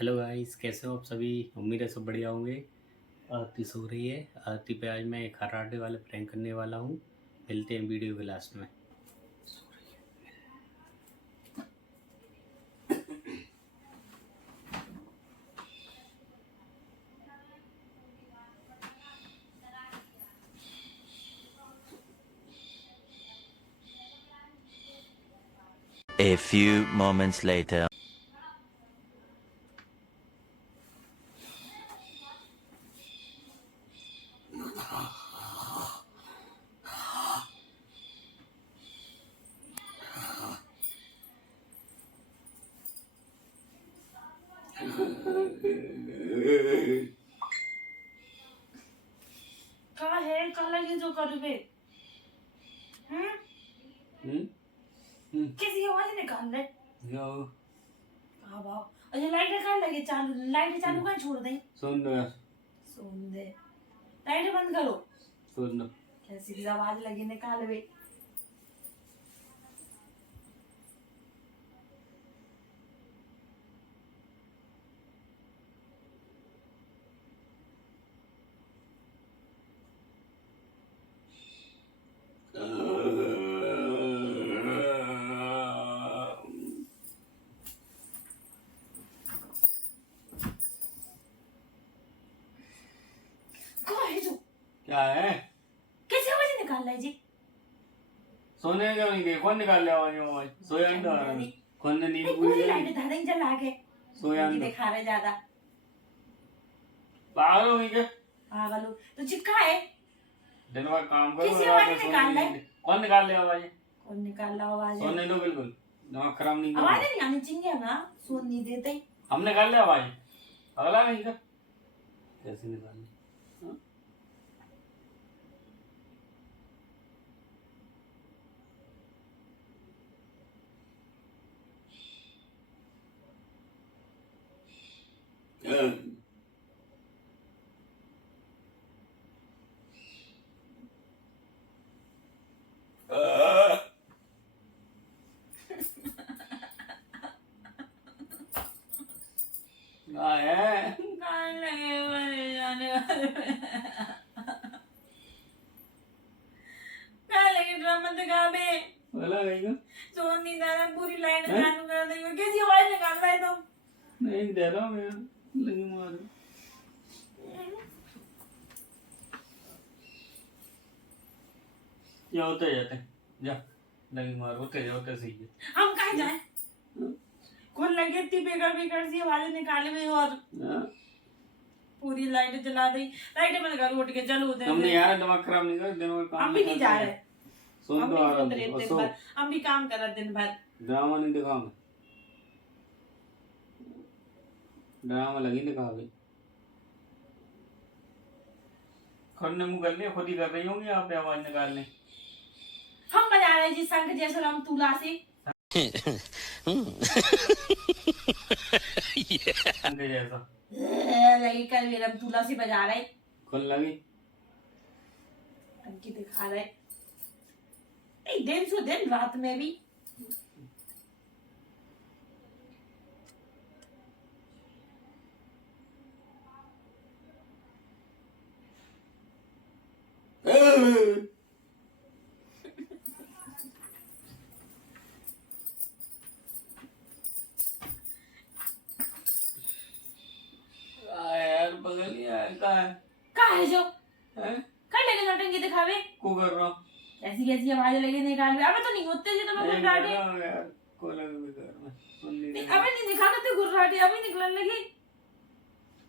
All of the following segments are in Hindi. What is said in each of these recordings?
हेलो गाइस, कैसे हो आप सभी। उम्मीद है सब बढ़िया होंगे। आरती सो रही है। आरती पे आज मैं कराटे वाले प्रैंक करने वाला हूँ। मिलते हैं वीडियो के लास्ट में। A few moments later. का है का लगे जो करबे कैसी आवाज निकाल रहे हाँ भाव। अच्छा लाइट का लगे चालू, लाइट चालू कर छोड़ दे। सुन दो यार, सुन दे, लाइट बंद करो। सुन दो। कैसी आवाज लगे निकाल बे। क्या है? कैसी आवाज निकाल रहा है जी? सोने क्यों नहीं गए? कौन निकाल लिया आवाज? सोया नहीं? कौन ने नींद पूरी पूरी की? लाइट धारे जला के सोया नहीं दिखा रहे ज्यादा। पागल हो गई क्या? पागल हो तो चिपका है। दिन भर काम करो, किसी रात आवाज में सोने निकाल नहीं रहा है। देते। कौन निकाल लिया आवाज? कौन निकाल रहा आवाज? सोने दो, बिल्कुल दिमाग खराब नहीं आवाज करो। नहीं आनी चाहिए ना, सुन नहीं देते। हम निकाल लिया आवाज? अगला नहीं का कैसे निकालनी? है कान लगे मरे जाने वाले कान लगे ड्रामा दिखा बे। बोला गई का सोन नहीं दादा पूरी लाइट चालू कर देंगे। कैसी आवाज निकाल रहा है तुम? नहीं दे रहा मैं, लगी मार। या होते जाते जा, लगी मार, होते जाते सही है। हम कहाँ जाए? कौन लगे इतनी बेकार बेकार सी आवाज निकाले में और पूरी लाइट जला दी। लाइट बंद कर, उठ के चलो उधर। हमने यार दिमाग खराब नहीं कर, दिन भर काम। हम भी नहीं जा रहे। सुन हम तो भी आ सोच रहे दिन रहा भर, हम भी काम कर रहे दिन भर। ड्रामा नहीं दिखाऊंगा, ड्रामा लगी दिखा भाई। खुद ने मुंह कर लिया, खुद ही कर रही होंगी आप आवाज निकालने। हम बजा रहे जी शंख जैसे राम तुला से। शंख जैसा लगी कर मेरा तुला से बजा रहे। खुद लगी टंकी दिखा रहे। दिन सो दिन रात में भी। यार बगल ही आया, कहाँ है जो है कर लेके नौटंकी दिखावे। को कर रहा हूँ। ऐसी कैसी आवाज लगे निकाल। अबे तो नहीं होते जी तुम्हें गुर्राटे। यार को लगे बेकार में सुन नहीं रही। अबे नहीं दिखा करते गुर्राटे, अभी निकलने लगी।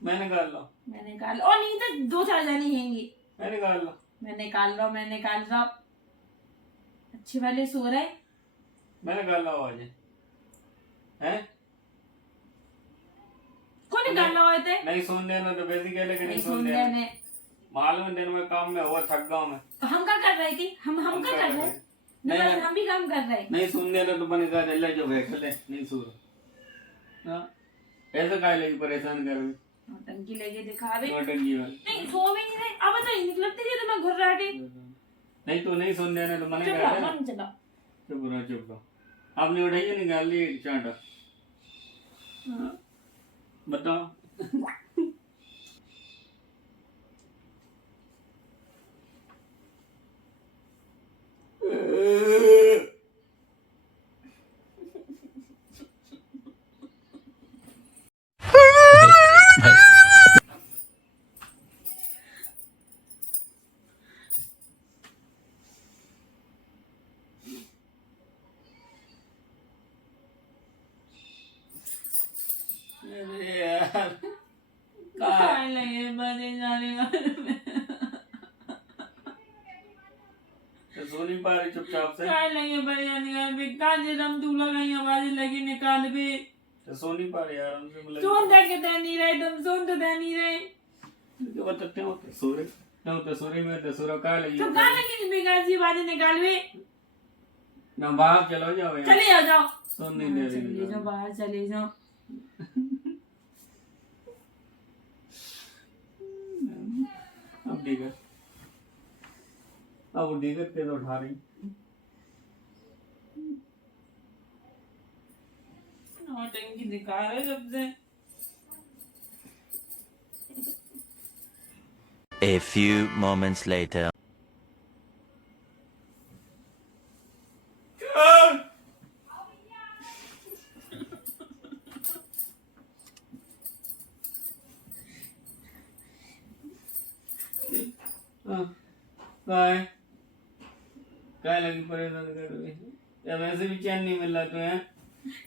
मैं निकाल रहा हूँ, मैं निकाल और नहीं तो दो चार जने हैंगी। मैं निकाल रहा हूँ, मैं निकाल रहा हूँ, मैं निकाल रहा हूँ। अच्छे वाले सो रहे। मैं निकाल रहा हूँ आवाज है। कौन निकालना होते? नहीं सुन देना तो बेसिक है, लेकिन नहीं नहीं सुन सुन देना। देने। मालूम दिन में काम में हुआ, थक गया मैं। तो हम क्या कर रहे थे? हम क्या कर रहे? नहीं हम भी काम कर रहे। नहीं सुन देना तो बने कर ले जो बैठ ले, नहीं सुन। हां ऐसे काहे लगी परेशान कर रही? टंकी लेके दिखावे। टंकी में नहीं सो भी नहीं रहे। अब तो नहीं निकलते जी तुम्हें गुर्राटे। नहीं तो नहीं सुन देना तो मने चुप कर रहो, देना। मन चला। चुप रहो। आपने उठाई निकाल ली चांटा। बताओ। अरे यार काय लगे बड़े जाने का तो सो नहीं पा रही चुपचाप से। काय लगे बड़े जाने का बेकार जे दम दूल्हा गई आवाज लगी निकाल बे तो सो नहीं पा रही यार, हमसे बोला सोन तक के दे नहीं रहे तुम सोन तो दे नहीं रहे क्या बताते हो तो सो रहे ना, तो सो रही, मैं तो सो रहा, क्या लगी तो कहाँ लगी बेकार सी आवाज निकाल बे ना, बाहर चलो जाओ यार, चले आ जाओ सुन नहीं दे चले रही। जाओ बाहर चले जाओ अब ठीक है, अब वो दिक्कत के तो उठा रही। नौटंकी दिखा रहे जब से A few moments later. क्या लगी परेशान कर रही या वैसे भी चैन नहीं मिल रहा तुम्हें?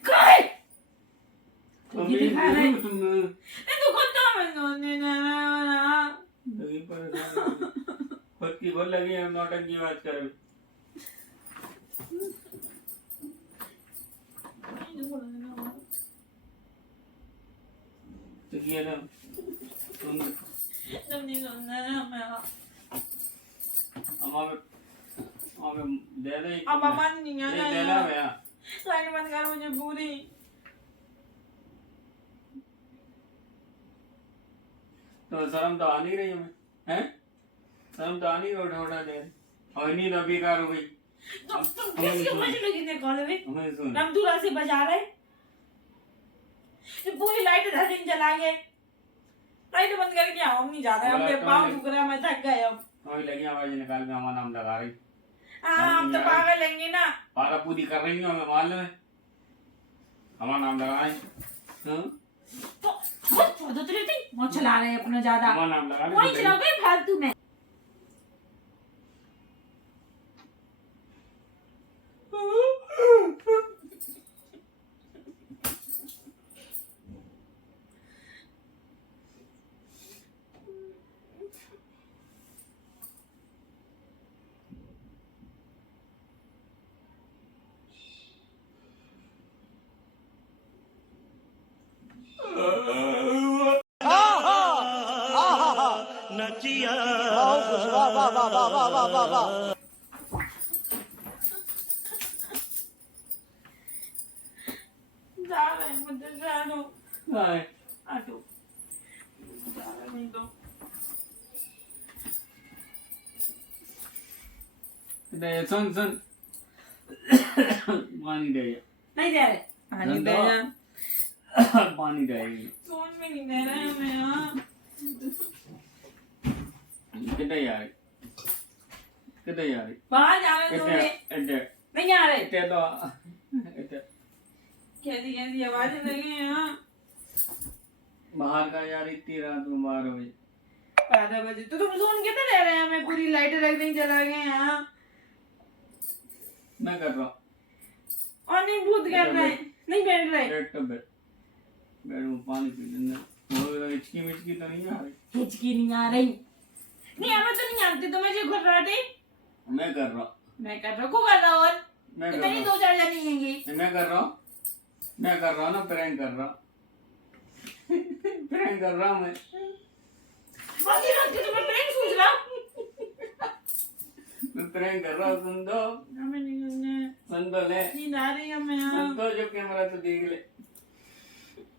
काय अभी दिखा रहे तुम तू कौन था मैं सोने ना लगी परेशान, खुद की बोल लगी है नौटंकी की बात कर। तो किया ना तुम नहीं सुनना है मैं हमें दे दे अब मन नहीं आ दे ना भैया। लाइट बंद कर मुझे पूरी तो शर्म तो आ नहीं रही हमें, हैं? शर्म तो आ नहीं रही, उठा दे और नहीं तो बेकार हो गई। तुम कैसी मजे लगी ने कॉल में हमें सुन हम दूर से बजा रहे ये पूरी लाइट धड़िन जला गए लाइट बंद करके आओ हम नहीं जा रहे हम पाँव दुख रहा मैं थक गए अब हमें लगी आवाज निकाल के हमारा नाम लगा रही। हाँ हम तो पागल लेंगे ना पारा पूरी कर रही हूँ, हमें मालूम है हमारा नाम लगा रही। हाँ? तो रहती वो चला रहे अपना ज्यादा हमारा नाम लगा वही रही। चलाओ गए फालतू में जा रहे हैं मुझे जानो हाँ। आटो जा रहे नहीं तो सुन सुन पानी दे नहीं दे रहे पानी दे रहे पानी दे फोन में नहीं दे रहे हमें यहाँ कितने यार कितने यार बाहर जा रहे हैं इतने नहीं आ रहे इतने तो इतने कैसी कैसी आवाजें लगी हैं यहाँ बाहर का यार इतनी रात में बाहर हुई 12 बजे तो तुम सुन के तो ले रहे हैं हमें पूरी लाइटें रख दी जला गए यहाँ मैं कर रहा हूँ और नहीं भूत कर रहे हैं नहीं बैठ रहे बैठ तो बैठ बैठ वो पानी पी लेना वो हिचकी मिचकी तो नहीं आ रही हिचकी नहीं आ रही नहीं हमें तो नहीं आती तुम्हें जो घुर्राटे मैं कर रहा हूँ मैं कर रहा हूँ कर रहा हूँ और मैं कर इतनी रहा 2-4 जनी हैंगी हूँ मैं कर रहा हूँ ना प्रैंक कर रहा हूँ प्रैंक कर रहा हूँ मैं आधी रात के तुम्हें प्रैंक सोच रहा मैं प्रैंक कर रहा हूँ सुन दो हमें नहीं करना है सुन दो ले नींद आ रही है हमें यहाँ सुन दो जो कैमरा तो देख ले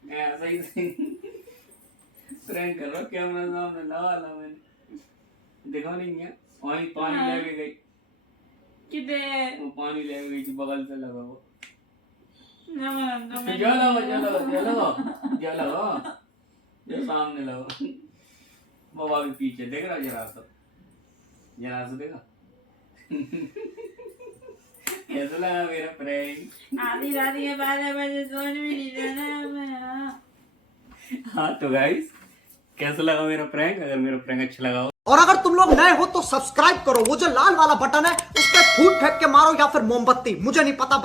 मैं सही सही प्रैंक कर रहा हूँ कैमरा सामने लगा ला मैंने देखो नहीं है वहीं पानी हाँ। ले गई कितने वो पानी ले गई थी बगल से लगा वो ना मैं जलाओ जलाओ जलाओ जलाओ जो सामने लो बाबा भी पीछे देख रहा जरा सा देखा कैसा लगा मेरा प्रैंक आधी रात के 12 बजे सोच भी नहीं देना मैं। हाँ तो गाइस कैसा लगा मेरा प्रैंक? अगर मेरा प्रैंक अच्छा लगा हो और अगर तुम लोग नए हो तो सब्सक्राइब करो, वो जो लाल वाला बटन है उस पर फूट फेंक के मारो या फिर मोमबत्ती, मुझे नहीं पता, बस